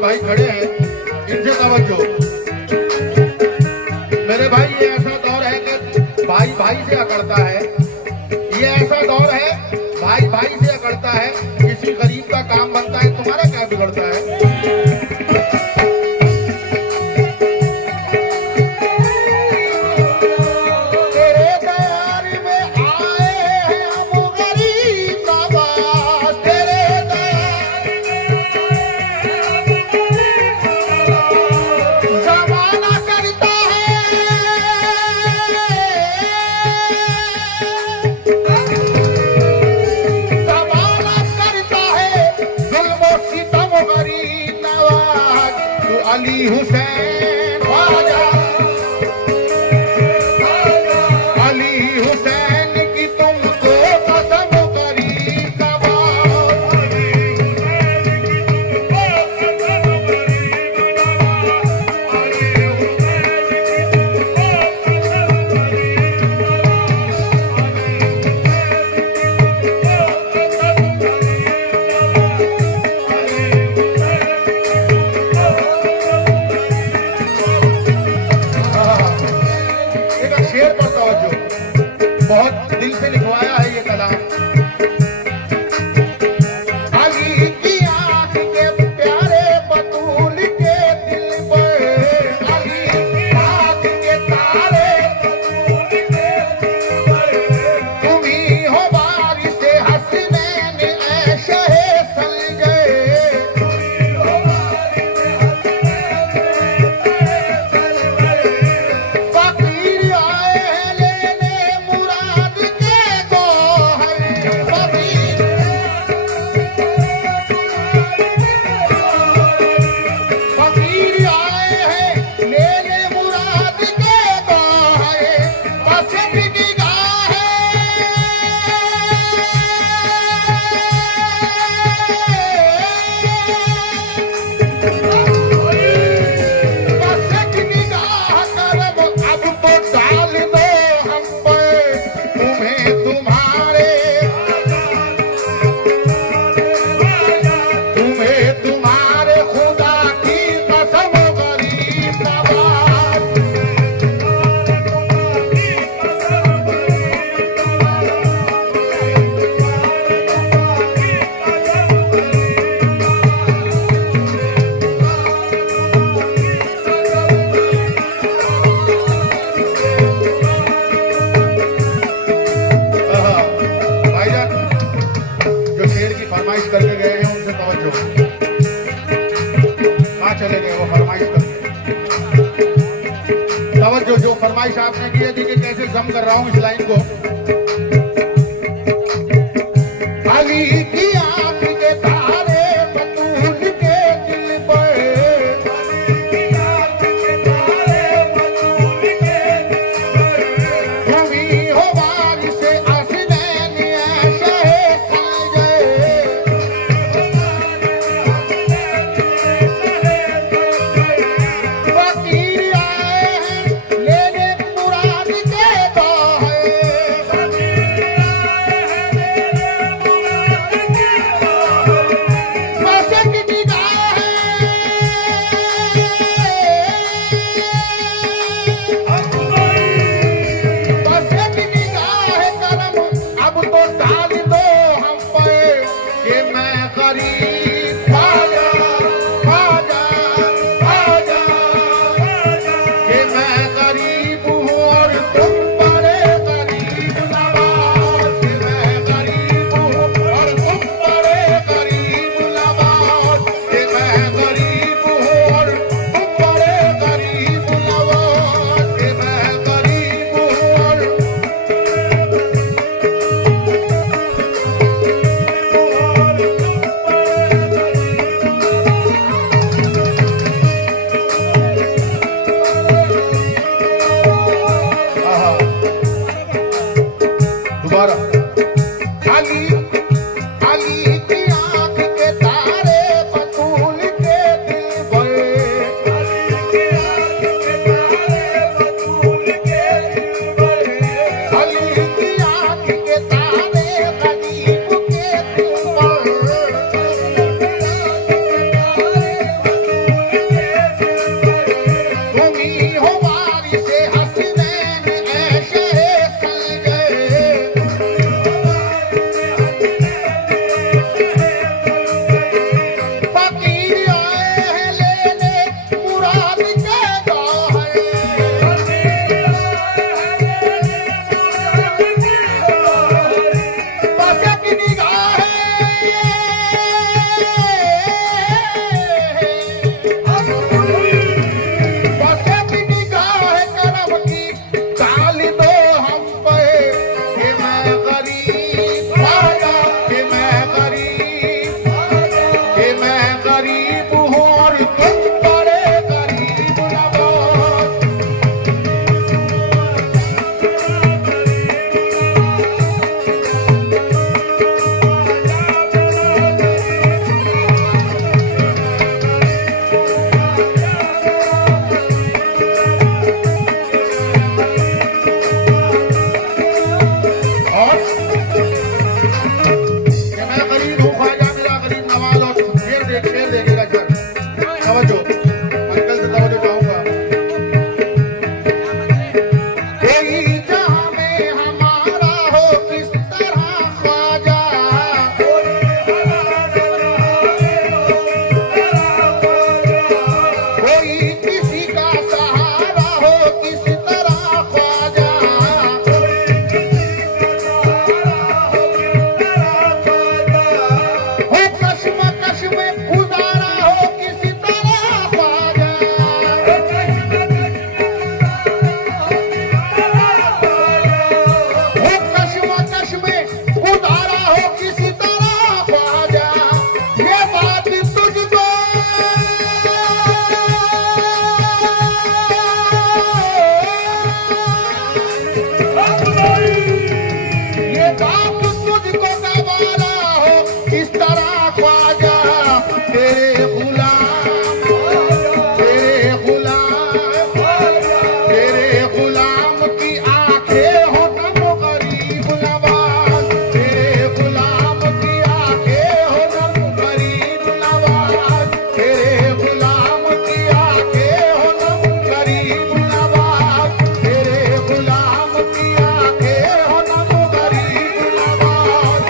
भाई खड़े हैं, इनसे तवज्जो। मेरे भाई, ये ऐसा दौर है कि भाई भाई से अकड़ता है। ये ऐसा दौर है भाई भाई से अकड़ता है। किसी गरीब का काम बनता है, तुम्हारा क्या बिगड़ता है? अली हुसैन ख्वाजा, अली हुसैन की तुमको कसम करी नवाज, बहुत दिल से लिखवाया है ये कलाम। अली की आंख के प्यारे बतूल के दिल पर, अली की आंख के तारे बतूल के दिल पर, तुम ही हो वारिस हसनैन ऐ शहे सलजे, तुम ही हो वारिस हसनैन ऐ सलजे, फकीर आए हैं लेने मुराद के गोहर, फकीर फकीर आए हैं लेने मुराद के गोहर, बस एक निगाह बस एक निगाह करम अब तो डाल दो हम पर, तुम्हें तुम्हारे खुदा की कसम गरीब नवाज, भाईजान जो शेर की फरमाइश करके गए हैं उनसे तवज्जो। कहाँ चले गए वो फरमाइश करके? तवज्जो, जो फरमाइश आपने की है, देखिए कैसे जम कर रहा हूँ इस लाइन को। अली की आंख के तारे बतूल के दिल पर, अली की आंख के तारे बतूल के दिल पर, तुम ही हो वारिस हसनैन ऐ शहे सलजे, फकीर आए हैं लेने मुराद के गोहर, फकीर आए हैं लेने मुराद के दोबारा। अली अली की आंख के तारे बतूल के दिल भर, अली की आंख के तारे बतूल के दिल भर, अली की आंख के तारे गरीब के दिल भर, तुम ही हो वारिस हसनैन ऐशे सलगे, फकीर आए हैं लेने मुराद के गौहर, बस एक निगाह बस एक निगाह करम की डाल दो हम पे, कि मैं गरीब आया, कि मैं गरीब, कि मैं गरीब हूँ और तुम बड़े गरीब नवाज। और कि मैं गरीब हूँ ख्वाजा मेरा गरीब नवाज, और शेर देखेगा सर, तवज्जो अंकल से तवज्जो चाहूंगा। कोई जहां में हमारा हो किस तरह ख्वाजा, कोई किसी का सहारा हो किस तरह ख्वाजा, हो कश्मकश में गुजारा हो किसी तरह ख्वाजा, हो कश्मकश में गुजारा हो किसी तरह ख्वाजा, ये बात तुझको ये बात तुझको गवारा हो इस तरह ख्वाजा, तेरे गुलाम, तेरे गुलाम, तेरे गुलाम की आंखें हो नम गरीब नवाज, तेरे गुलाम की आंखें हो नम गरीब नवाज, तेरे गुलाम की आंखें हो नम गरीब नवाज, तेरे गुलाम की आंखें हो नम गरीब नवाज।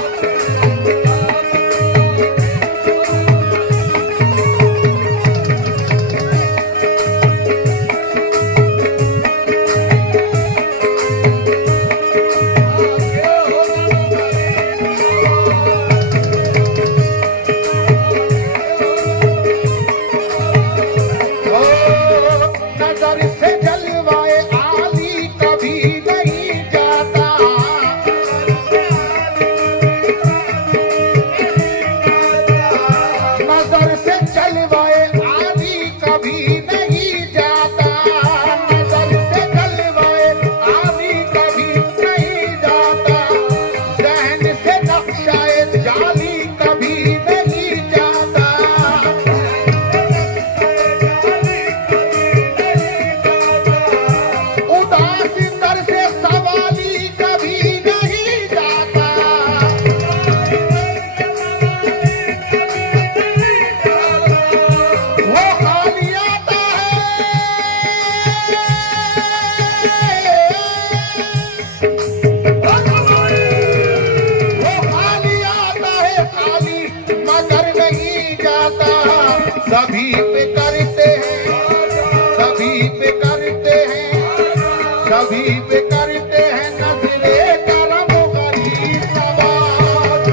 ओ, नजर से जलवाए आली कभी नहीं जाता, नजर से जलवाए आली कभी नहीं जाता, नजर से जलवाए आली कभी नहीं जाता, जहन से नक्शाए जाली कभी नहीं जाता, उदास दर से सवाली कभी नहीं जाता, वो खाली आता वो खाली आता है खाली मगर नहीं जाता, सभी पे करते हैं, सभी पे करते हैं, सभी पे करते हैं नजरे करम गरीब नवाज।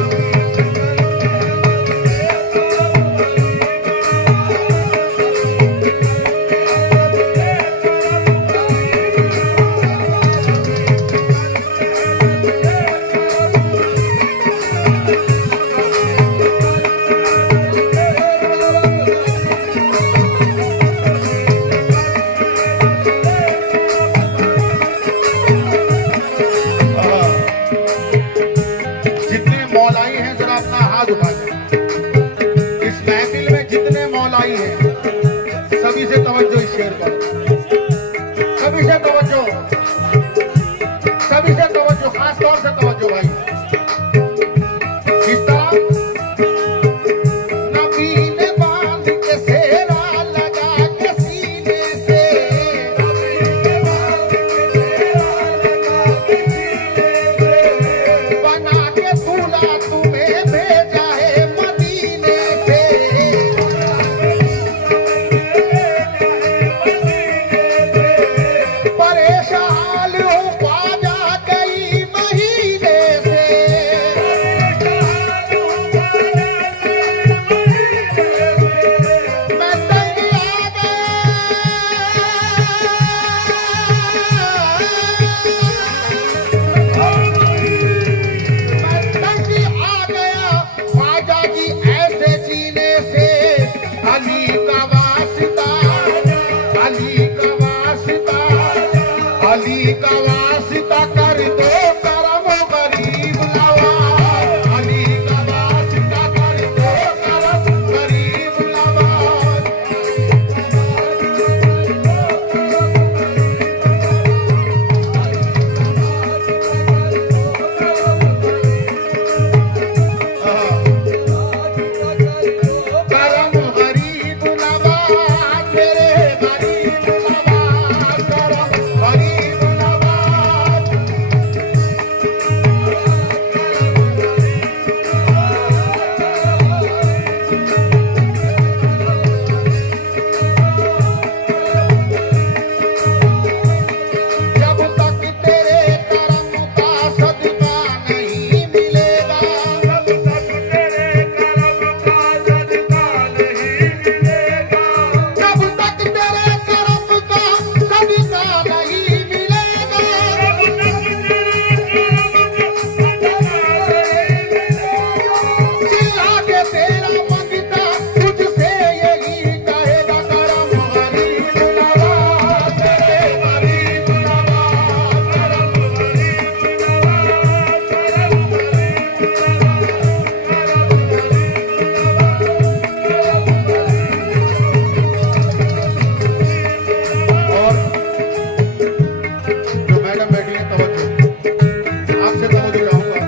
आपसे तवज्जो चाहूंगा,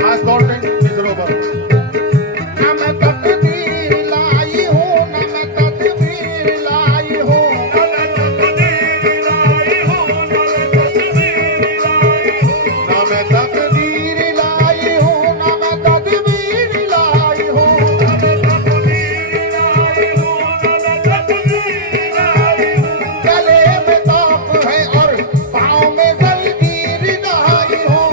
खास तौर से मिसरों पर। न मैं तकदीर लाई हूँ, न मैं तदबीर लाई हूँ, न मैं तकदीर लाई हूँ, न मैं तकदीर लाई हूँ। न मैं तकदीर लाई हूँ, न मैं तदबीर लाई हूँ। न मैं तकदीर लाई हूँ, न मैं तकदीर लाई हूँ। गले में तोप है और पाँव में जंजीर लाई हूँ,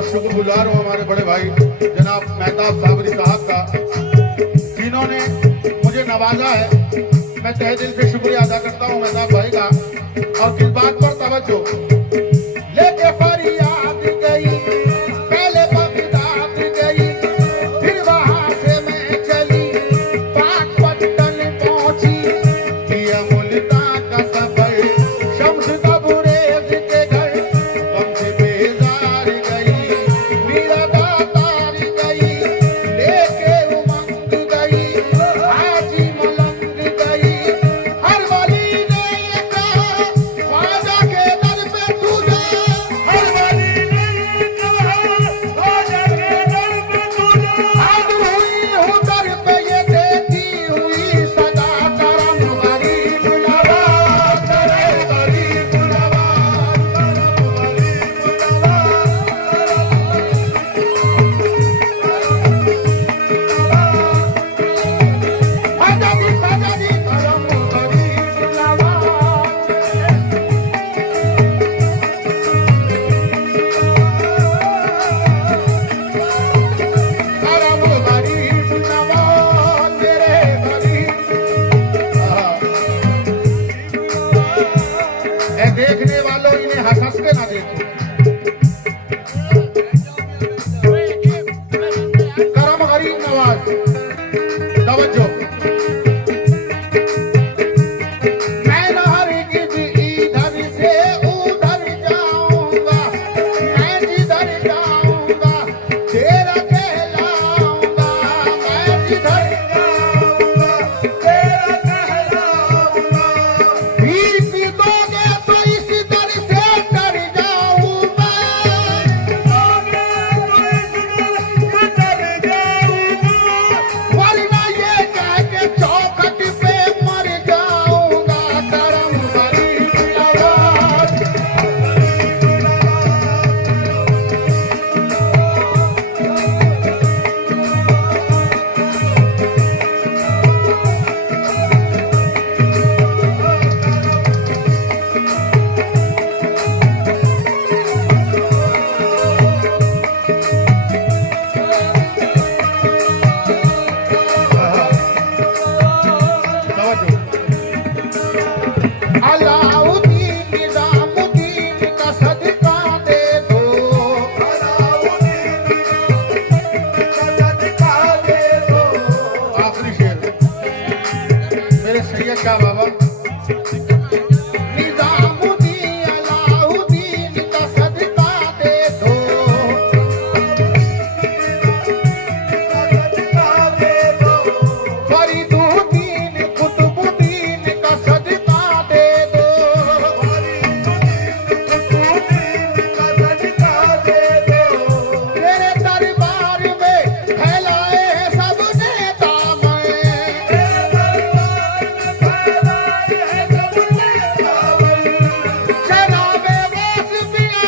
बहुत शुक्रगुजार हूँ हमारे बड़े भाई जनाब मेहताब साबरी साहब का, जिन्होंने मुझे नवाजा है। मैं तहे दिल से शुक्रिया अदा करता हूँ मेहताब भाई का। और किस बात पर तवज्जो, लेके फरियाद गई पहले बगदाद गई, फिर वहां से मैं चली पाकपट्टन पहुंची, किया मुल्तान का सफर शम्स तबरेज के घर, गम से बेजार गई मीरा दातार गई, लेके उमंग गई हाजी मलंग गई। हर वली ने ये कहा ख्वाजा के दर पे तू जा, हर वाली ने कहा ख्वाजा के दर पे तू जा। हाजिर हुई हूँ दर पे ये देती हुई सदा, करम गरीब नवाज करे गरीब नवाज, करम गरीब नवाज। ख्वाजा जी करम गरीब करम गरीब नवाज मेरे गरीब। ए देखने वालों इन्हें हंस हंस के ना देखो। करम गरीब नवाज, तवज्जो। मैं न हरगिज़ इधर से उधर जाऊंगा, मैं जिधर जाऊंगा तेरा कहलाऊंगा, मैं जिधर जाऊंगा तेरा कहलाऊंगा। भीख दोगे तो इस दर से डर जाऊंगा, दोगे तो इस दर से डर जाऊंगा। वरना ये कह के चौखट पे मर जाऊंगा। करम गरीब नवाज, अलाउद्दीन निजामुद्दीन का सदका दे दो, आखिरी शेर मेरे सैयद शाह बाबा। निजामुद्दीन अलाउद्दीन का सदका दे दो, फरीदुद्दीन कुतुबुद्दीन का सदका दे दो, तेरे दरबार में फैलाए हैं सबने दामन, जनाबे वासपिया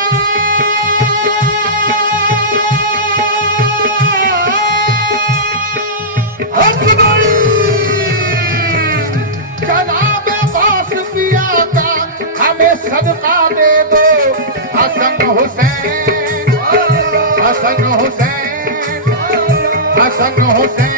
जनाबे वासपिया का हमें सदका दे दो। हसन हुसैन, हसन हुसैन, हसन हुसैन।